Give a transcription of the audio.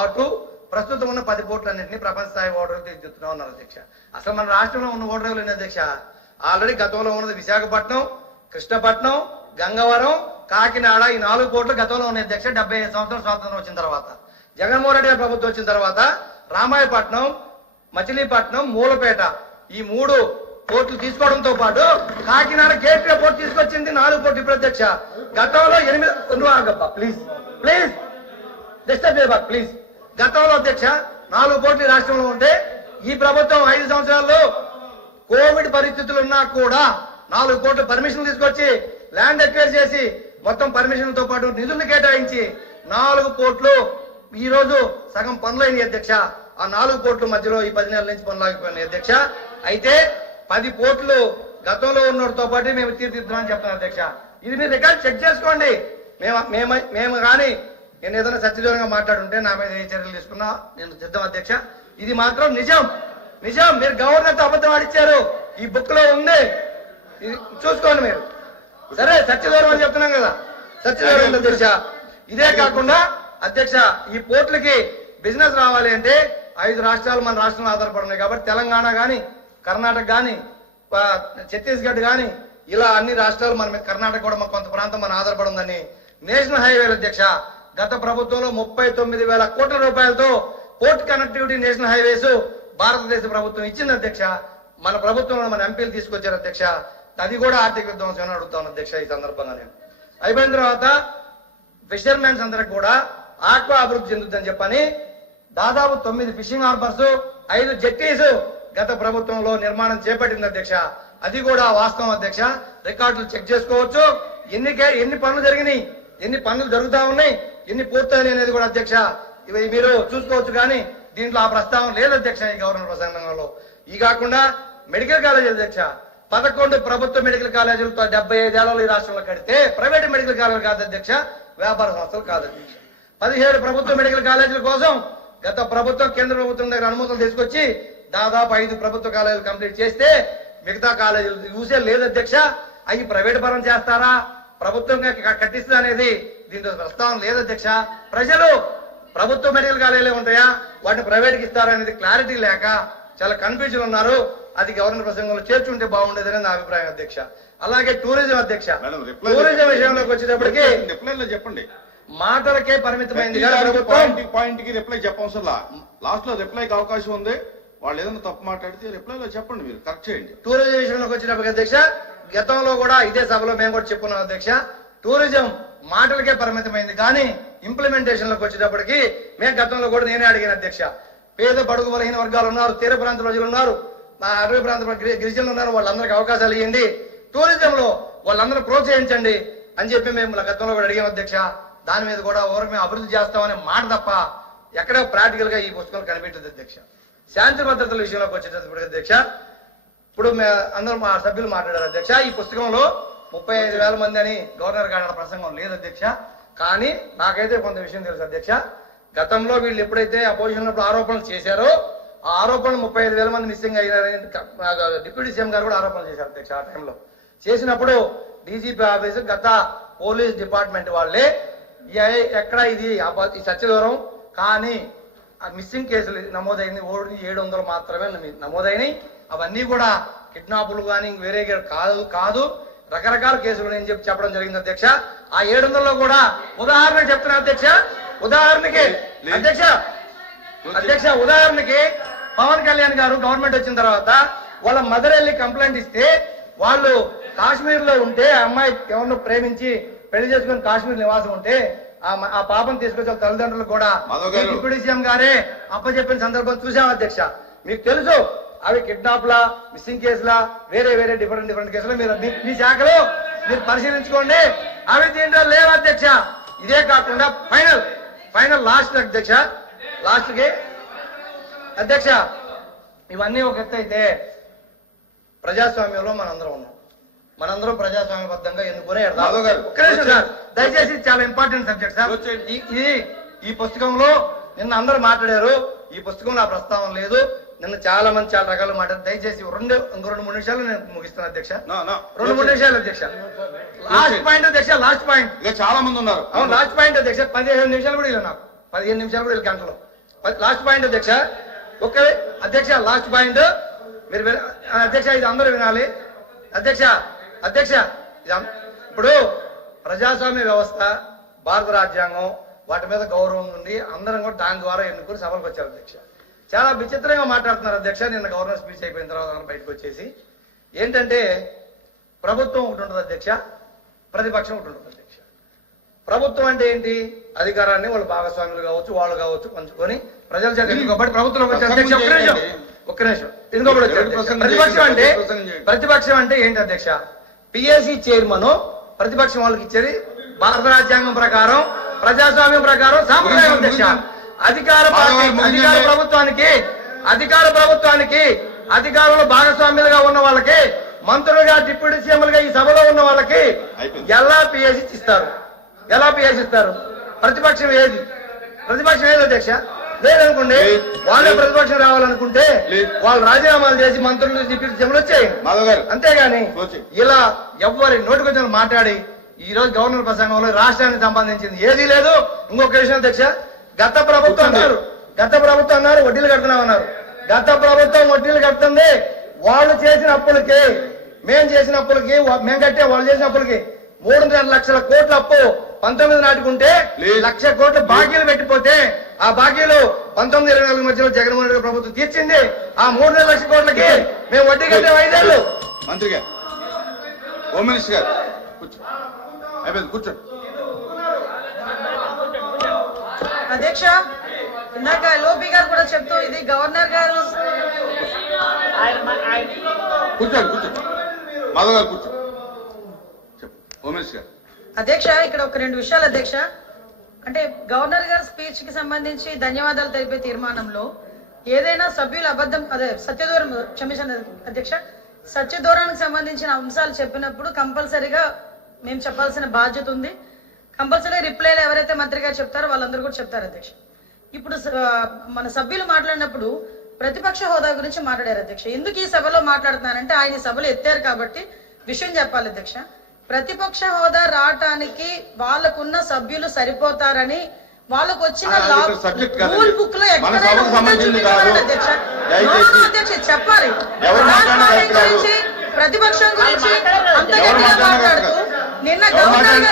అటు ప్రస్తుతం ఉన్న 10 పోర్టులన్నింటినీ ప్రపంచ స్థాయి ఓడర్లు తీర్చిదిద్దుతున్నాం ఉన్నారు అధ్యక్ష. అసలు మన రాష్ట్రంలో ఉన్న ఓడర్లు ఏంటి అధ్యక్ష? ఆల్రెడీ గతంలో ఉన్నది విశాఖపట్నం, కృష్ణపట్నం, గంగవరం, కాకినాడ, ఈ 4 పోర్టులు గతంలో ఉన్నాయి అధ్యక్ష. 75 సంవత్సరాల స్వాతంత్రం వచ్చిన తర్వాత, జగన్మోహన్ రెడ్డి గారి ప్రభుత్వం వచ్చిన తర్వాత రామాయపట్నం, మచిలీపట్నం, మూలపేట ఈ 3 పోర్టులు తీసుకోవడంతో పాటు కాకినాడ గేట్వే పోర్టు తీసుకొచ్చింది 4 పోర్టు ఇప్పుడు అధ్యక్ష. గతంలో 8 ప్లీజ్ ప్లీజ్ ప్లీజ్ గతంలో అధ్యక్ష 4 పోర్టులు రాష్ట్రంలో ఉంటే ఈ ప్రభుత్వం 5 సంవత్సరాల్లో కోవిడ్ పరిస్థితులు ఉన్నా కూడా 4 కోట్ల పర్మిషన్ తీసుకొచ్చి ల్యాండ్ ఎక్వైర్ చేసి మొత్తం పర్మిషన్లతో పాటు నిధులు కేటాయించి 4 కోట్లు ఈ రోజు సగం పనులైన అధ్యక్ష. ఆ 4 కోట్ల మధ్యలో ఈ 10 నెలల నుంచి పనులు ఆగిపోయినాయి అధ్యక్ష. అయితే 10 కోట్లు గతంలో ఉన్నతో పాటు మేము తీర్చిదిద్దామని చెప్తాను అధ్యక్ష. ఇది మీరు రికార్డ్ చెక్ చేసుకోండి. మేము కానీ నేను ఏదైనా సత్యదూరంగా మాట్లాడుంటే నా మీద ఏ చర్యలు తీసుకున్నా నేను సిద్ధం అధ్యక్ష. ఇది మాత్రం నిజం. మీరు గవర్నర్తో అబద్ధం ఆడిచ్చారు, ఈ బుక్ లో ఉంది, ఇది చూసుకోండి మీరు. సరే సత్యదూరం అని చెప్తున్నాం కదా, సత్యదూరం అధ్యక్ష. ఇదే కాకుండా అధ్యక్ష ఈ పోర్టులకి బిజినెస్ రావాలి అంటే 5 రాష్ట్రాలు మన రాష్ట్రంలో ఆధారపడున్నాయి కాబట్టి తెలంగాణ కానీ, కర్ణాటక కానీ, ఛత్తీస్గఢ్ కానీ ఇలా అన్ని రాష్ట్రాలు మన మీద, కర్ణాటక కూడా మన కొంత ప్రాంతం మన ఆధారపడి ఉందని నేషనల్ హైవేల అధ్యక్ష గత ప్రభుత్వంలో 39,000 కోట్ల రూపాయలతో పోర్ట్ కనెక్టివిటీ నేషనల్ హైవేస్ భారతదేశ ప్రభుత్వం ఇచ్చింది అధ్యక్ష. మన ప్రభుత్వంలో మన ఎంపీలు తీసుకొచ్చారు అధ్యక్ష. అది కూడా ఆర్థిక విధ్వంసం అడుగుతాను అధ్యక్ష. ఈ సందర్భంగా నేను అయిపోయిన తర్వాత ఫిషర్మెన్స్ అందరికి కూడా ఆక్వా అభివృద్ధి చెందుతుందని చెప్పని దాదాపు 9 ఫిషింగ్ హార్బర్స్, 5 జెట్టీస్ గత ప్రభుత్వంలో నిర్మాణం చేపట్టింది అధ్యక్ష. అది కూడా వాస్తవం అధ్యక్ష. రికార్డులు చెక్ చేసుకోవచ్చు. ఎన్ని పనులు జరిగినాయి, ఎన్ని పనులు జరుగుతా ఉన్నాయి, ఎన్ని పూర్తయినాయి అనేది కూడా అధ్యక్ష ఇవి మీరు చూసుకోవచ్చు. కానీ దీంట్లో ఆ ప్రస్తావన లేదు అధ్యక్ష ఈ గవర్నర్ ప్రసంగంలో. ఈ కాకుండా మెడికల్ కాలేజ్ అధ్యక్ష 11 ప్రభుత్వ మెడికల్ కాలేజీలతో 75 ఏళ్లలో ఈ రాష్ట్రంలో కడితే ప్రైవేట్ మెడికల్ కాలేజీలు కాదు అధ్యక్ష, వ్యాపార సంస్థలు కాదు అధ్యక్ష. 17 ప్రభుత్వ మెడికల్ కాలేజీల కోసం గత ప్రభుత్వం కేంద్ర ప్రభుత్వం దగ్గర అనుమతులు తీసుకొచ్చి దాదాపు 5 ప్రభుత్వ కాలేజీలు కంప్లీట్ చేస్తే మిగతా కాలేజీలు యూసే లేదు అధ్యక్ష. అవి ప్రైవేట్ పరం చేస్తారా, ప్రభుత్వంగా కట్టిస్తా అనేది దీంట్లో ప్రస్తావన లేదు అధ్యక్ష. ప్రజలు ప్రభుత్వ మెడికల్ కాలేజీలే ఉంటాయా, వాటిని ప్రైవేట్కి ఇస్తారా అనేది క్లారిటీ లేక చాలా కన్ఫ్యూజన్ ఉన్నారు. అది గవర్నర్ ప్రసంగంలో చేర్చుంటే బాగుండేదని నా అభిప్రాయం అధ్యక్ష. అలాగే టూరిజం అధ్యక్ష, టూరిజం విషయంలోకి వచ్చేటప్పటికి చెప్పండి, మాటలకే పరిమితమైంది పాయింట్ కి రిప్లై చెప్పవసరం, లాస్ట్ లో రిప్లైకి అవకాశం ఉంది. వాళ్ళు ఏదైనా తప్పు మాట్లాడితే రిప్లైలో చెప్పండి, మీరు కరెక్ట్ చేయండి. టూరిజం విషయంలోకి వచ్చినప్పటికీ అధ్యక్ష గతంలో కూడా ఇదే సభలో మేము కూడా చెప్పుకున్నాం అధ్యక్ష. టూరిజం మాటలకే పరిమితమైంది కానీ ఇంప్లిమెంటేషన్ లోకి వచ్చేటప్పటికి మేము గతంలో కూడా నేనే అడిగిన అధ్యక్ష. పేద బడుగు బలహీన వర్గాలు ఉన్నారు, తీర ప్రాంత ప్రజలు ఉన్నారు, అటవీ ప్రాంత గిరిజనులు ఉన్నారు, వాళ్ళందరికీ అవకాశాలు ఇవ్వండి, టూరిజంలో వాళ్ళందరూ ప్రోత్సహించండి అని చెప్పి మేము గతంలో కూడా అడిగాం అధ్యక్ష. దాని మీద కూడా ఎవరు మేము అభివృద్ధి చేస్తామనే మాట తప్ప ఎక్కడ ప్రాక్టికల్ గా ఈ పుస్తకం కనిపెట్టదు అధ్యక్ష. శాంతి భద్రతల విషయంలోకి వచ్చేటప్పుడు అధ్యక్ష ఇప్పుడు అందరూ మా సభ్యులు మాట్లాడారు అధ్యక్ష. ఈ పుస్తకంలో 35,000 మంది అని గవర్నర్ గారి ప్రసంగం లేదు అధ్యక్ష. కానీ నాకైతే కొంత విషయం తెలుసు అధ్యక్ష. గతంలో వీళ్ళు ఎప్పుడైతే అపోజిషన్ ఆరోపణలు చేశారో ఆ ఆరోపణలు 35,000 మంది మిస్సింగ్ అయ్యారని డిప్యూటీ సీఎం గారు కూడా ఆరోపణలు చేశారు అధ్యక్ష. ఆ టైంలో చేసినప్పుడు డీజీపీ ఆఫీస్ గత పోలీస్ డిపార్ట్మెంట్ వాళ్ళే ఎక్కడ ఇది సత్యదూరం కానీ మిస్సింగ్ కేసులు నమోదైంది 700 మాత్రమే నమోదైనవి. అవన్నీ కూడా కిడ్నాపులు కానీ వేరే కాదు రకరకాల కేసులు నేను చెప్పడం జరిగింది అధ్యక్ష. ఆ 700లో కూడా ఉదాహరణ చెప్తున్నా అధ్యక్ష. ఉదాహరణకి ఉదాహరణకి పవన్ కళ్యాణ్ గారు గవర్నమెంట్ వచ్చిన తర్వాత వాళ్ళ మదర్ వెళ్ళి కంప్లైంట్ ఇస్తే వాళ్ళు కాశ్మీర్ లో ఉంటే అమ్మాయి ఎవరినో ప్రేమించి పెళ్లి చేసుకుని కాశ్మీర్ నివాసం ఉంటే ఆ పాపను తీసుకొచ్చే తల్లిదండ్రులు కూడా డిప్యూటీ సీఎం గారే అప్పచెప్పిన సందర్భం చూసాం అధ్యక్ష. మీకు తెలుసు అవి కిడ్నాప్లా, మిస్సింగ్ కేసులా, వేరే డిఫరెంట్ కేసులు మీరు మీ శాఖలో మీరు పరిశీలించుకోండి. అవి దీంట్లో లేవు అధ్యక్ష. ఇదే కాకుండా ఫైనల్ లాస్ట్ అధ్యక్ష, లాస్ట్ కి అధ్యక్ష ఇవన్నీ ఒక ఎత్తు అయితే ప్రజాస్వామ్యంలో మనందరం ఉన్నాం. మనందరం ప్రజాస్వామ్యబద్ధంగా ఎన్నుకునే దయచేసి చాలా ఇంపార్టెంట్ సబ్జెక్ట్ సార్. ఈ పుస్తకంలో నిన్న అందరూ మాట్లాడారు, ఈ పుస్తకంలో ఆ ప్రస్తావన లేదు. నిన్న చాలా మంది చాలా రకాలు మాట్లాడారు. దయచేసి ఇంకో 2-3 నిమిషాలు నేను ముగిస్తాను అధ్యక్ష. 2-3 నిమిషాలు అధ్యక్ష. లాస్ట్ పాయింట్ అధ్యక్ష, లాస్ట్ పాయింట్. చాలా మంది ఉన్నారు. అవును లాస్ట్ పాయింట్ అధ్యక్ష. 15 నిమిషాలు కూడా ఇలా నాకు 15 నిమిషాలు కూడా గంటలో లాస్ట్ పాయింట్ అధ్యక్ష, అధ్యక్ష లాస్ట్ పాయింట్ మీరు అధ్యక్ష ఇది అందరూ వినాలి. అధ్యక్ష ఇప్పుడు ప్రజాస్వామ్య వ్యవస్థ, భారత రాజ్యాంగం, వాటి మీద గౌరవం నుండి అందరం కూడా దాని ద్వారా ఎన్నుకుని సభలకు వచ్చారు అధ్యక్ష. చాలా విచిత్రంగా మాట్లాడుతున్నారు అధ్యక్ష. నిన్న గవర్నర్ స్పీచ్ అయిపోయిన తర్వాత బయటకు వచ్చేసి ఏంటంటే ప్రభుత్వం ఒకటి ఉంటుంది అధ్యక్ష, ప్రతిపక్షం ఒకటి ఉంటుంది అధ్యక్ష. ప్రభుత్వం అంటే ఏంటి? అధికారాన్ని వాళ్ళు భాగస్వాములు కావచ్చు, వాళ్ళు కావచ్చు పంచుకొని ప్రజల చేత ఎన్నుకోబడి ప్రభుత్వం వచ్చే అధ్యక్ష. ఒక్క నిమిషం ఇంకొకటి వచ్చారు. ప్రతిపక్షం అంటే ఏంటి అధ్యక్ష? పిఎస్సి చైర్మన్ ప్రతిపక్షం వాళ్ళకి ఇచ్చేది భారత రాజ్యాంగం ప్రకారం, ప్రజాస్వామ్యం ప్రకారం సాంప్రదాయం అధ్యక్ష. అధికార ప్రభుత్వానికి అధికారంలో భాగస్వామ్యులుగా ఉన్న వాళ్ళకి, మంత్రులుగా డిప్యూటీ సీఎంలుగా ఈ సభలో ఉన్న వాళ్ళకి ఎలా పిఎస్సి ఇస్తారు? ప్రతిపక్షం ఏది అధ్యక్ష? లేదనుకోండి, వాళ్ళే ప్రతిపక్షం రావాలనుకుంటే వాళ్ళు రాజీనామాలు చేసి మంత్రులు డిప్యూటీ సీఎంలు వచ్చేయండి. అంతేగాని ఇలా ఎవరి నోటికొచ్చిన మాట్లాడి ఈ రోజు గవర్నర్ ప్రసంగంలో రాష్ట్రానికి సంబంధించింది ఏదీ లేదు. ఇంకొక విషయం అధ్యక్ష, గత ప్రభుత్వం అన్నారు వడ్డీలు కడుతున్నామన్నారు. గత ప్రభుత్వం వడ్డీలు కడుతుంది. వాళ్ళు చేసిన అప్పులకి, మేము కట్టే వాళ్ళు చేసిన అప్పులకి 3.5 లక్షల కోట్ల అప్పు 19 నాటికుంటే 1 లక్ష కోట్ల బాకీలు పెట్టిపోతే ఆ బాకీలు 19-24 మధ్యలో జగన్మోహన్ రెడ్డి ప్రభుత్వం తీర్చింది. ఆ 3.5 లక్షల కోట్లకి మేము వడ్డీ కట్టే 5 ఏళ్ళు. మంత్రి గారు, హోమ్ మినిస్టర్ గారు అయిపోయింది, కూర్చోండి. అధ్యక్ష, ఇందాక ఎల్ఓపి గారు కూడా చెప్తూ ఇది గవర్నర్ గారు. కూర్చోండి మాధవ్ గారు కూర్చోండి. హోమ్ మినిస్టర్ గారు. అధ్యక్ష, ఇక్కడ ఒక 2 విషయాలు అధ్యక్ష. అంటే గవర్నర్ గారి స్పీచ్ కి సంబంధించి ధన్యవాదాలు తెలిపే తీర్మానంలో ఏదైనా సభ్యులు సత్యదూరం క్షమించండి అధ్యక్ష, సత్యదూరానికి సంబంధించిన అంశాలు చెప్పినప్పుడు కంపల్సరీగా మేము చెప్పాల్సిన బాధ్యత ఉంది. కంపల్సరీ రిప్లైలు ఎవరైతే మంత్రి గారు చెప్తారో వాళ్ళందరూ కూడా చెప్తారు అధ్యక్ష. ఇప్పుడు మన సభ్యులు మాట్లాడినప్పుడు ప్రతిపక్ష హోదా గురించి మాట్లాడారు అధ్యక్ష. ఎందుకు ఈ సభలో మాట్లాడుతున్నానంటే ఆయన సభలో ఎత్తారు కాబట్టి విషయం చెప్పాలి అధ్యక్ష. ప్రతిపక్ష హోదా రావటానికి వాళ్ళకున్న సభ్యులు సరిపోతారని వాళ్ళకు వచ్చిన రూల్ బుక్ లో అధ్యక్ష చెప్పాలి. ప్రతిపక్షం గురించి అంత గట్టిగా మాట్లాడుతూ నిన్న గవర్నర్